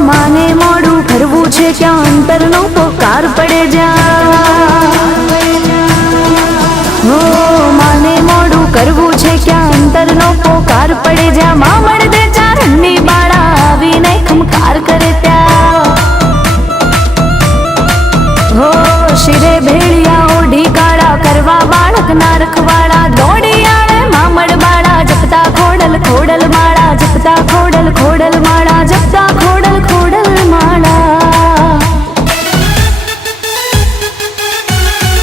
માને મોડું કરવું છે ક્યાં અંતરનો પોકાર પડે જા માને મોડું કરવું છે ક્યાં અંતરનો પોકાર પડે જા માં મળદે ચારણની બાળા આવીને ખમકાર કરે ત્યાં શિરે ભેળિયા ઓઢી કાળા કરવા બાળક ના રખવાડા દોડી આણે મામડ બાળા જપતા ખોડલ ખોડલ માળા જપતા ખોડલ ખોડલ માળા જપતા ખોડલ ખોડલ માળા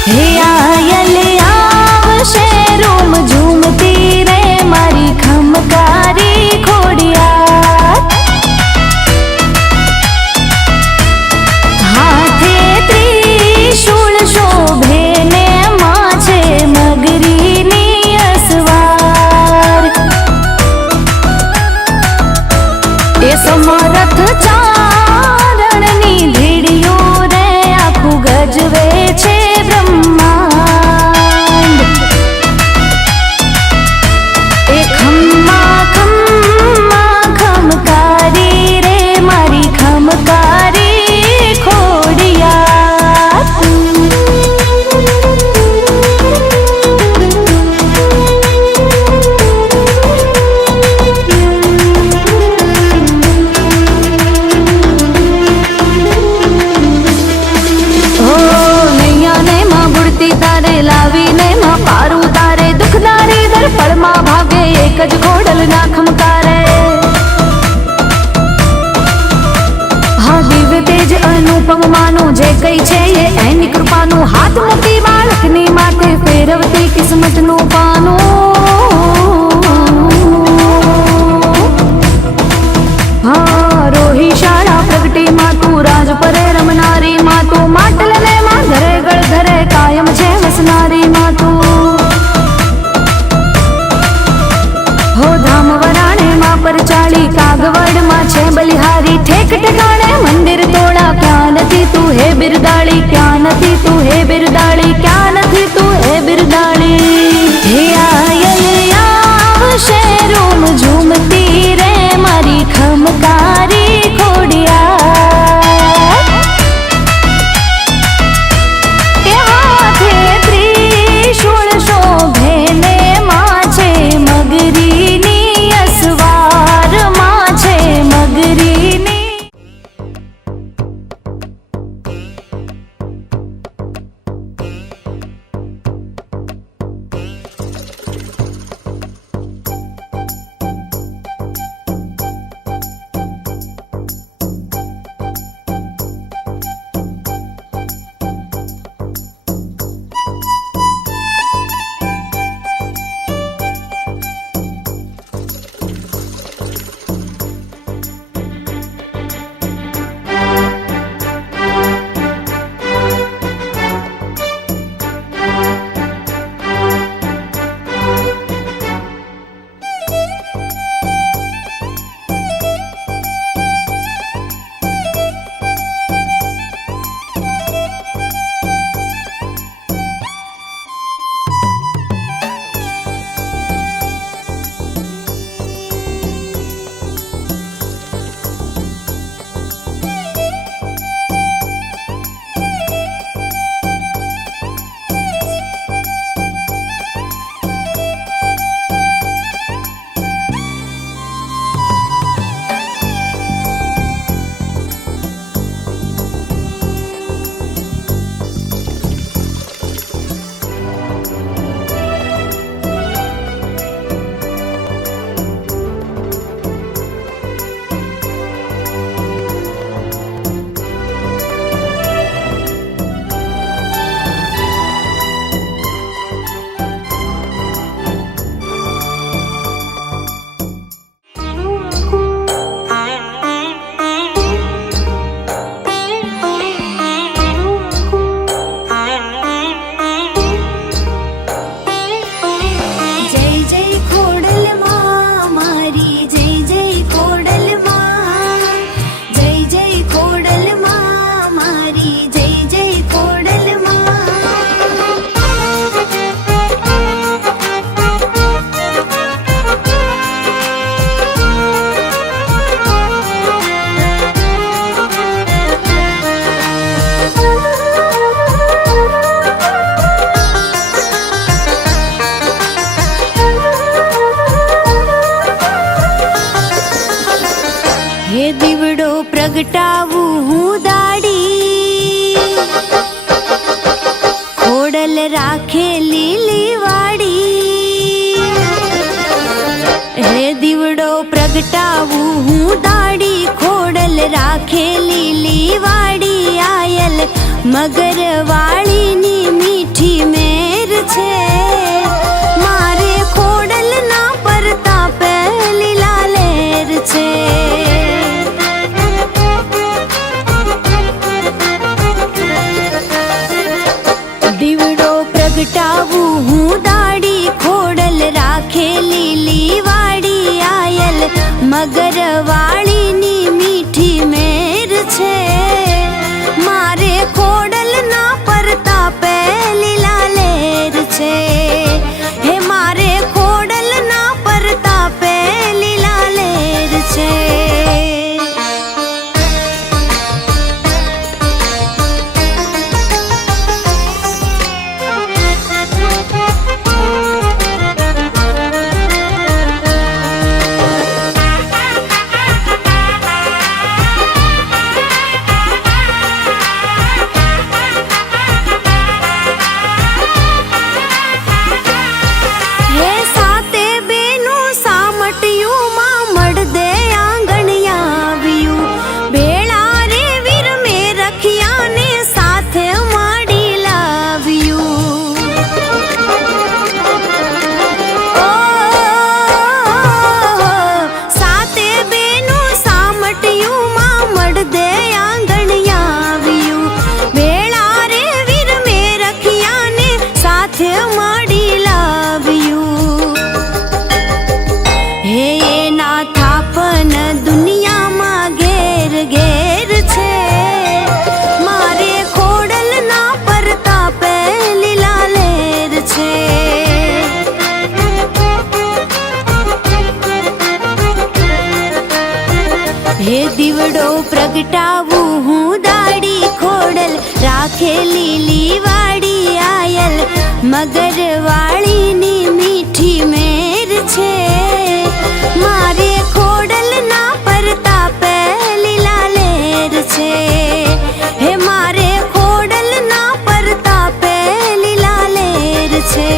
હે આયલ આવશે રૂમ ઝૂમતી રે મારી ખમકારી ખોડિયાર હાથે ત્રિશૂળ શોભે ને માછે મગરીની અસવાર એ સમરથ ચારણની ધીડીઓ રે આખું ગજવે છે બ્રહ્માંડ એ ખમ્મા ખમ્મા ખમકારી રે મારી ખમકારી ખોડિયાર નૈયાને માં બુડતી તારે લાવીને માં પારું તારે દુખદારી દર પળમાં ભાગે એક જ ખોડલ ના ખમકારે હા દિવ્ય તેજ અનુપમ માનું જે કઈ છે એ એની કૃપાનું હાથ મૂકી બાળકની માથે ફેરવતી કિસ્મતનું પાનું હા રોહી શાળા પ્રગટી માં તું રાજ પરે રમનારી માં તું માટલ ને માં ધરે ગળ ધરે કાયમ છે વસનારી માં તું હો ધામ વરાણે માં પર ચાળી કાગવડ માં છે બલિહારી ઠેક ઠેકાણે મંદિર તોડા ક્યાં નથી તું હે બિરદાળી ક્યાં નથી તું હે બિરદાળી ક્યાં નથી તું હે બિરદાળી હે આયલ આવશે રૂમ ઝૂમતી રે મારી ખમકારી ખોડિયાર એ હાથે ત્રિશૂળ શોભે ને માછે મગરીની અસવાર માછે મગરીની રાખે લીલી વાડી, હે દીવડો પ્રગટાવું હું દાડી, ખોડલ રાખે લીલી વાડી, આયલ મગર વાળીની મીઠી મેર છે, મારે ખોડલ ના પરતાપે લીલા લેર છે. દીવડો પ્રગટાવું હું દાડી, ખોડલ રાખે લીલી વાડી, આયલ મગર વાળીની મીઠી મેર છે, મારે ખોડલ ના પરતાપે લીલા લેર છે, હે મારે ખોડલ ના પરતાપે લીલા લેર છે. હે દીવડો પ્રગટાવું હું દાડી, ખોડલ રાખે લીલી વાડી, આયલ મગર વાળીની મીઠી મેર છે, મારે ખોડલ ના પરતાપે લીલા લેર છે, હે મારે ખોડલ ના પરતાપે લીલા લેર છે.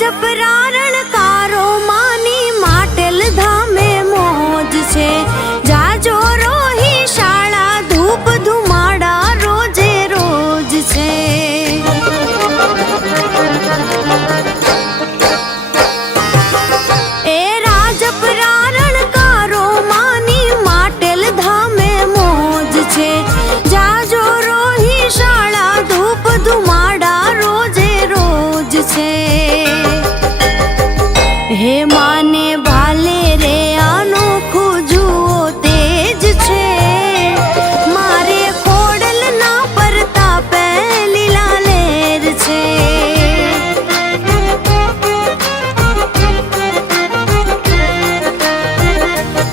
જપરારણ કારો માની માટલ ધામે મોજ છે, જાજો રોહી શાળા ધૂપ ધુમાડા રોજે રોજ છે. એ રાજપરારણ કારો માની માટલ ધામે મોજ છે, જાજો રોહી શાળા ધૂપ ધુમાડા રોજે રોજ છે. હે માને ભાલે રે અનોખું જુઓ તેજ છે, મારે ખોડલ ના પરતાપે લીલા લેર છે.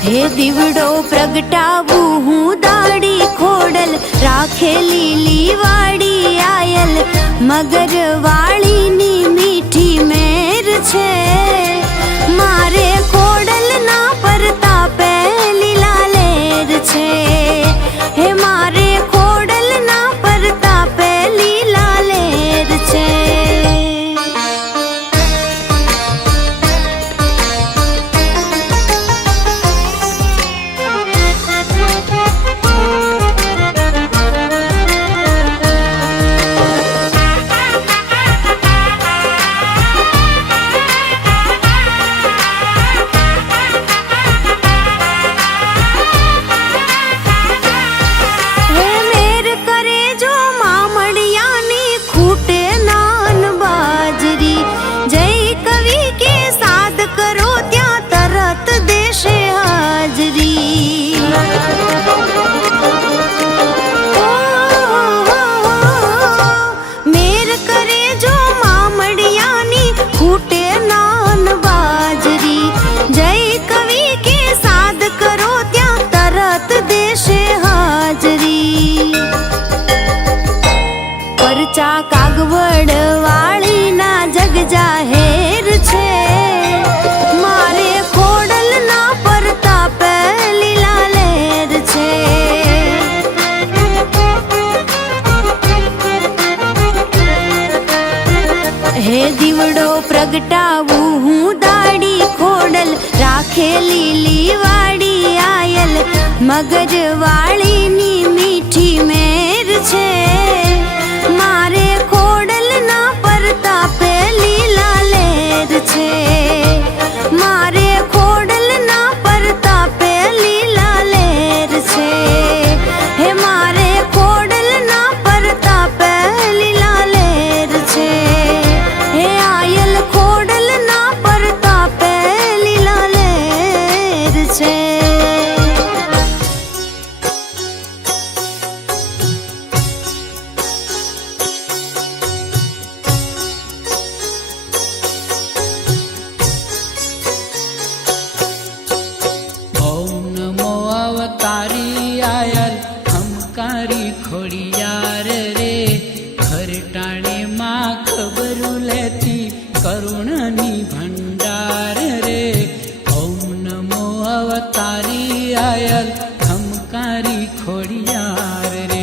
હે દીવડો પ્રગટાવું હું દાડી, ખોડલ રાખે લીલી વાડી, આયલ મગર વાળીની મીઠી મેર છે, મારે ખોડલ ના પરતાપે લીલા લેર છે, હે મારે ખોડલ ના પરતાપે લીલા લેર છે. છે લીલી વાડી આયલ મગજ વાળીની મીઠી મેર છે મારે ખોડલ ના પરતાપે લીલા લેર છે મારે ખોડલ ના પરતાપે લીલા લેર છે હે મારે ખોડલ ના પરતાપે લીલા લેર છે હે આયલ ખોડલ ના પરતાપે લીલા લેર છે તારી આયલ હમકારી ખોડિયાર રે ખરટાણે માં ખબરું લેતી કરુણની ભંડાર રે ઓમ નમો અવતારી આયલ હમકારી ખોડિયાર રે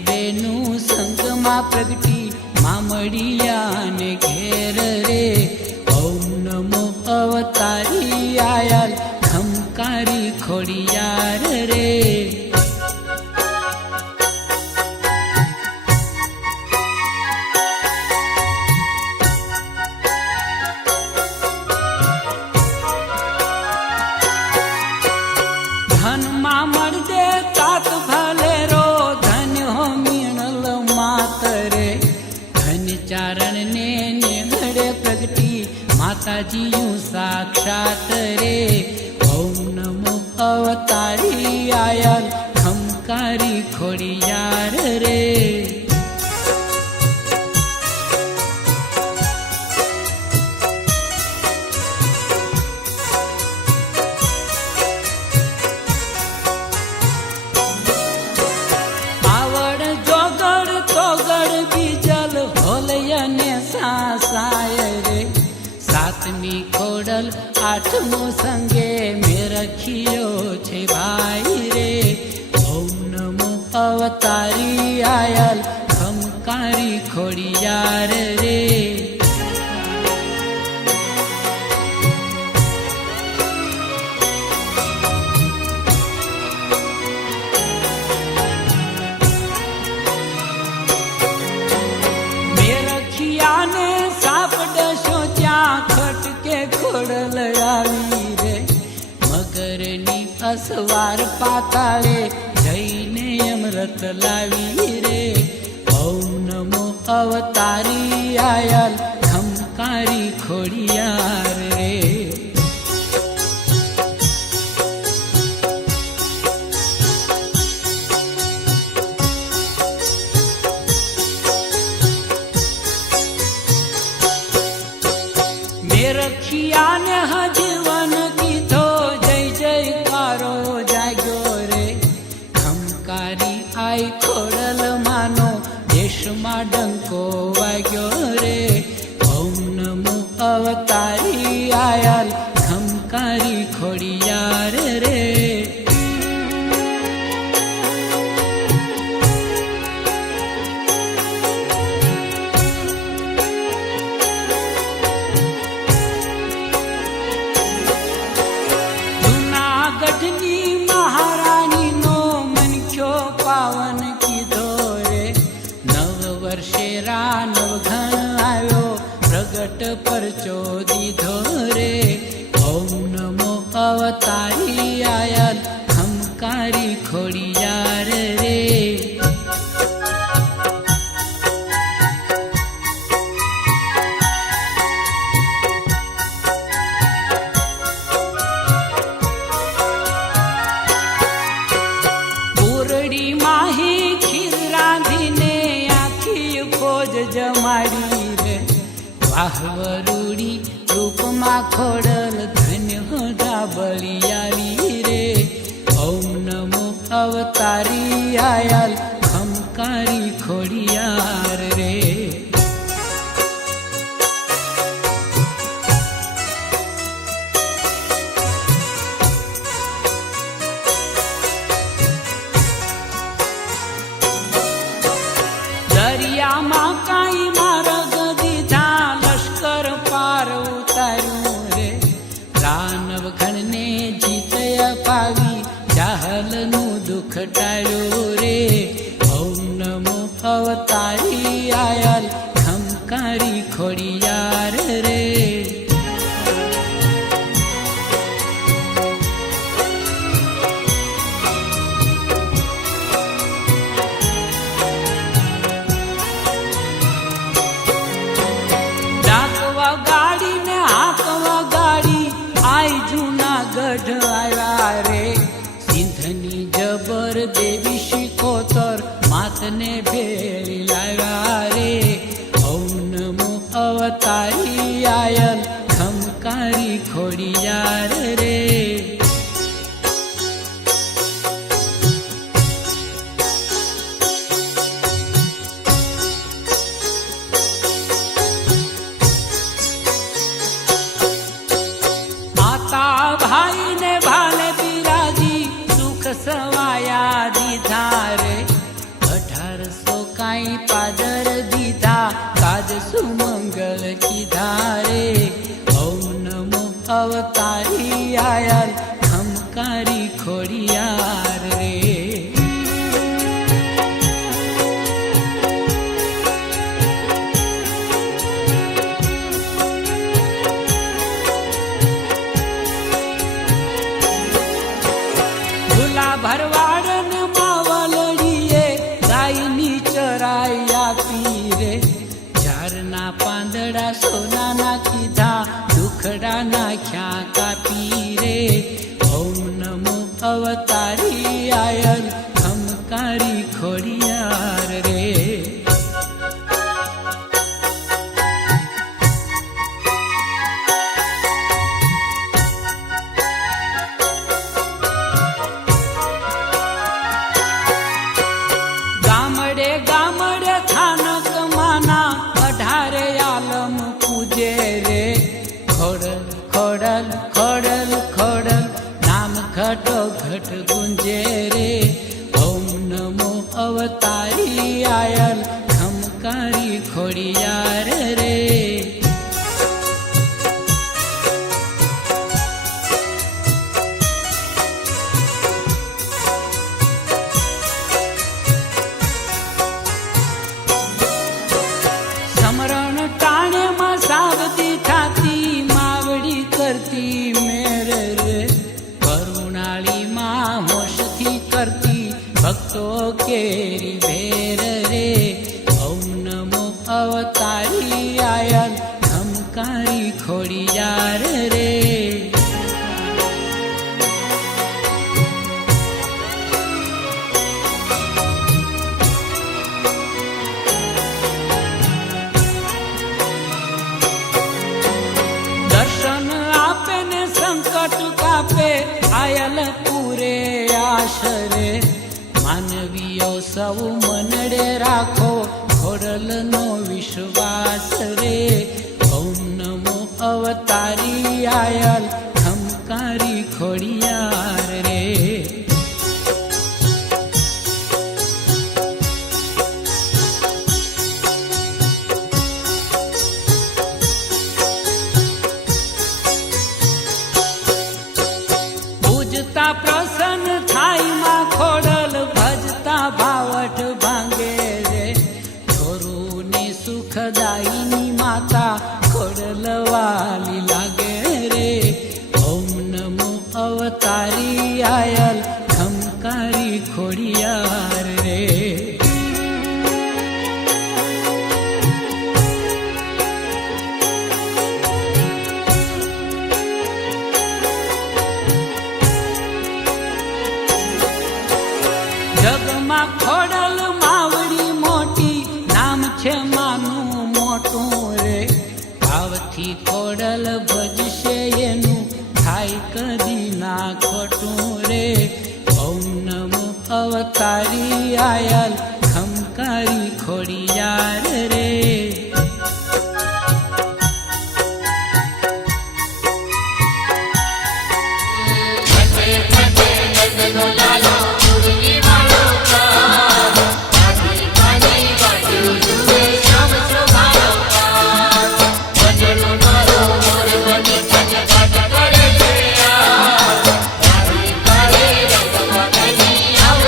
બેનું સંગમાં પ્રગટી મામડિયાને ઘેર રે ઓમ નમો અવતારી આયલ ખમકારી ખોડિયાર રે ધનમાં મળજે તાત ભલેરો ચારણ ને નેગડે પ્રગટી માતાજીયું સાક્ષાત રે ઓમ નમો અવતારી આયલ ખમકારી ખોડિયાર રે સાસાય રે સાતમી ખોડલ આઠમો સંગે મેં રખિયો છે ભાઈ રે ઓમ નમો અવતારી આયલ ખમકારી ખોડિયાર રે ખોડલ આવી રે મગરની અસવાર પાતાળે જઈને અમૃત લાવી રે ઓમ નમો અવતારી આયલ ખમકારી ખોડિયાર રે રખિયાને હજીવન કીધો જય જયકારો જાગ્યો રે ખમકારી આઈ ખોડલ માનો દેશમાં ડંકો વાગ્યો રે ઓમ નમો અવતારી આયલ ખમકારી ખોડિયાર રે મહારાણી નો મનખ્યો પાવન કીધો રે નવ વર્ષે રા નવઘણ આવ્યો પ્રગટ પરચો દીધો રે ઓમ નમો અવતારી આયલ ખમકારી ખોડિયાર રે જમાડી રે વાહવરૂડી રૂપમાં ખોડલ ધન્ય ધાબળિયારી રે ઓમ નમો અવતારી આયલ ખમકારી ખોડિયાર રે ઘટાડ્યો રે. ઓમ નમો અવતારી આયલ ખમકારી ખોડિયાર રે. ડાકવા ગાડી ને હાંકવા ગાડી આઈ જૂનાગઢ આવ્યા રે. સિંધની જબર દેવી શિકોતર માતને ભેળી લાવ્યા રે. ઓમ નમો અવતારી આયલ ખમકારી ખોડિયાર રે. માતા ભાઈ ને ભાલે બિરાજી સુખ સવાયા દીધા રે. 1800 કાંઈ પાદર દીધા કાજ સુમંગલ કીધા રે. ઓમ નમો અવતારી આયલ ખમકારી ખોડિયાર રે. ભૂલા ભરવાડ ને માવલડીએ ગાયની ચરાઈ આપી રે. ઝારના પાંદડા સોનાના કીધા દુખડા નાખ્યા કાપી રે. ઓમ નમો અવતારી આયલ ખમકારી ખોડિયાર રે. ગામડે ગામડે થાનક માના 18 આલમ પૂજે રે. ખોડલ ખોડલ ખોડલ ખોડલ નામ ઘટો ઘટ ગુંજે રે. ઓમ નમો અવતારી આયલ ખમકારી ખોડિયાર રે. સમરણ ટાણે માં સાવતી થાતી માવડી કરતી મેર રે. કરુણાળી માં હોશથી કરતી ભક્તો કેરી ભેર રે. ઓમ નમો અવતારી આયલ ખમકારી ખોડિયાર રે. દર્શન આપે ને સંકટ કાપે આયલ પૂરે આશરે. માનવીઓ સૌ મનડે રાખો ખોડલનો વિશ્વાસ રે. ઓમ નમો અવતારી આયલ ખમકારી ખોડિયાર રે. પૂજતા પ્રસન્ન થાય માં ખોડલ ભજતા ભાવઠ ભાંગે રે. છોરુની સુખદાયીની માતા ખોડલ વાલી લાગે રે. ઓમ નમો અવતારી આયલ ખમકારી ખોડિયાર રે. જગમાં ખોડલ માવડી મોટી નામ છે માનું મોટું રે. ભાવથી ખોડલ ભજશે એનું થાય કદી ના ખોટું રે. ઓમ નમો અવતારી આયલ ખમકારી ખોડિયાર રે.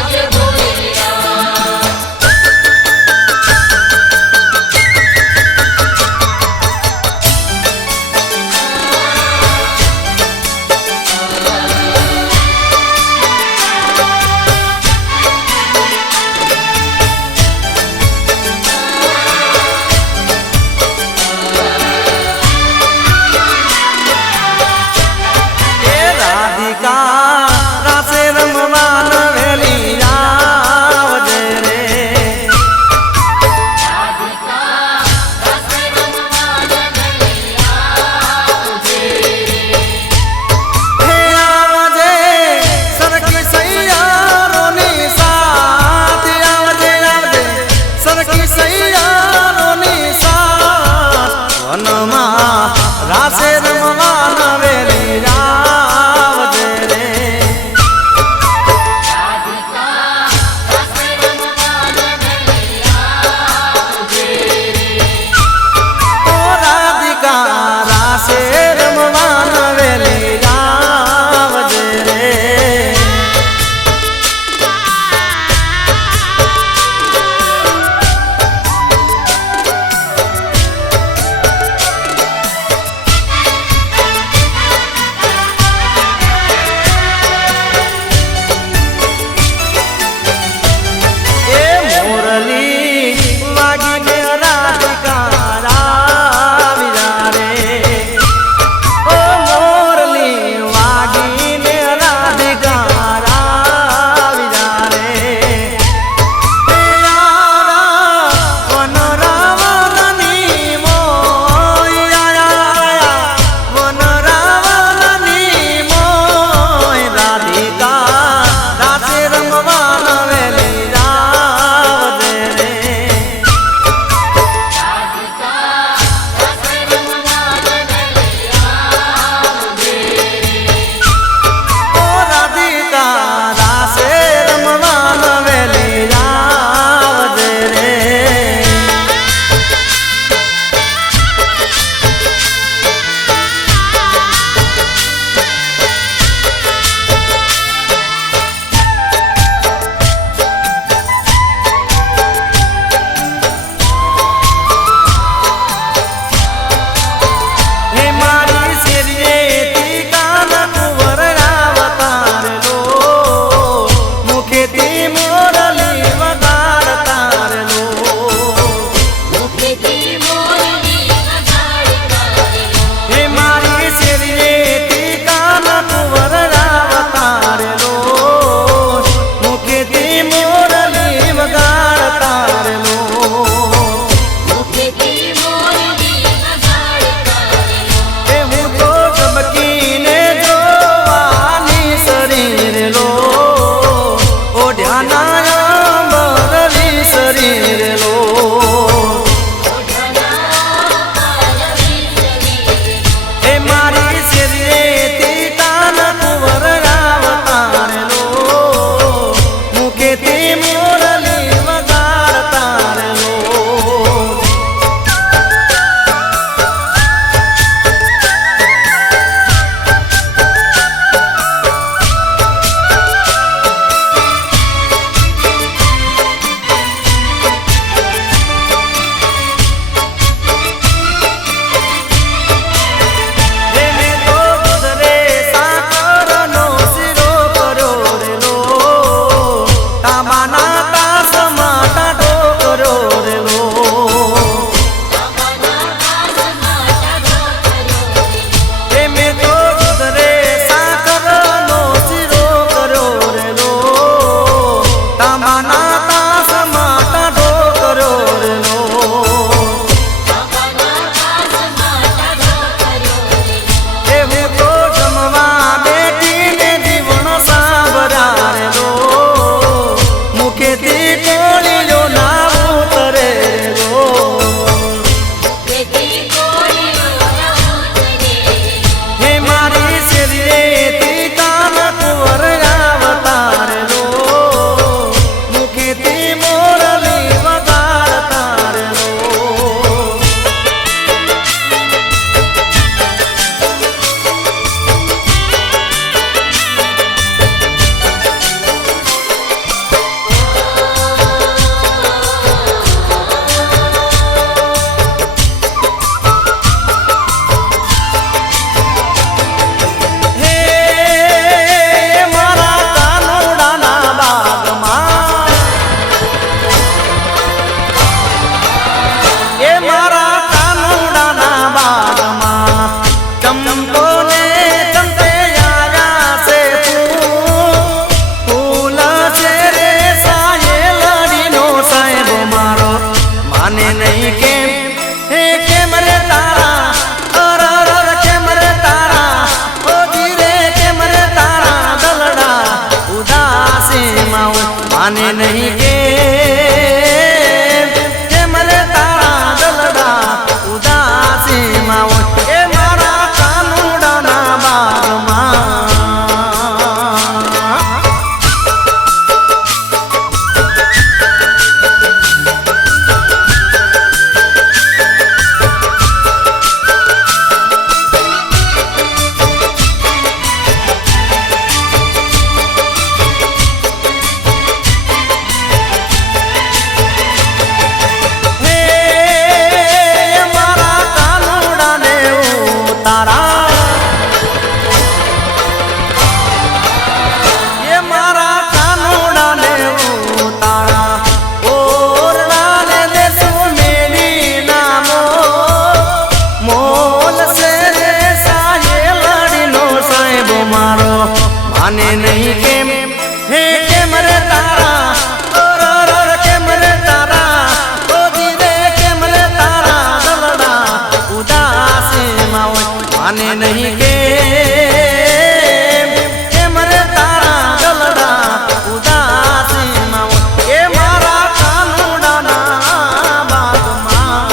Thank you. નહીં કેમ રે તારા અર કેમ રે તારા ઓ ધીરે કેમ રે તારા દલડા ઉદાસી માં માને નહીં કેમ રે તારા દલડા ઉદાસી માં એ મારા કાનુડાના બાગમાં માને નહીં કેમ રે તારા અર કેમ રે તારા ઓ ધીરે કેમ રે તારા દલડા ઉદાસી માં માને નહીં કેમ રે તારા દલડા ઉદાસી માં એ મારા કાનુડાના બાગમાં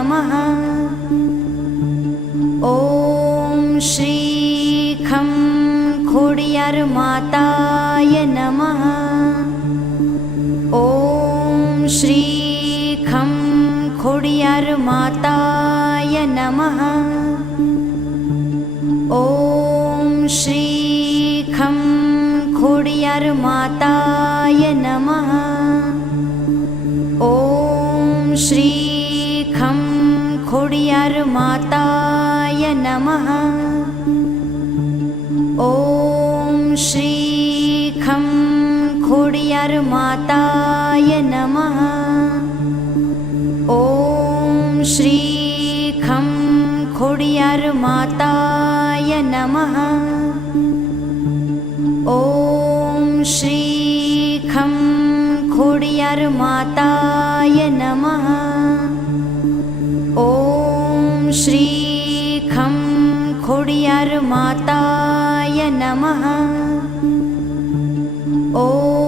नमः ॐ श्री खं खोडियार माताय नमः ॐ श्री खं खोडियार माताय नमः ॐ श्री खं खोडियार माताय नमः ॐ श्री खं खोडियार माताय नमः ॐ श्री खं खोडियार माताय नमः ॐ श्री खं खोडियार माताय नमः ॐ श्री खं खोडियार माताय नमः ॐ श्री खं खोडियार माताय नमः ॐ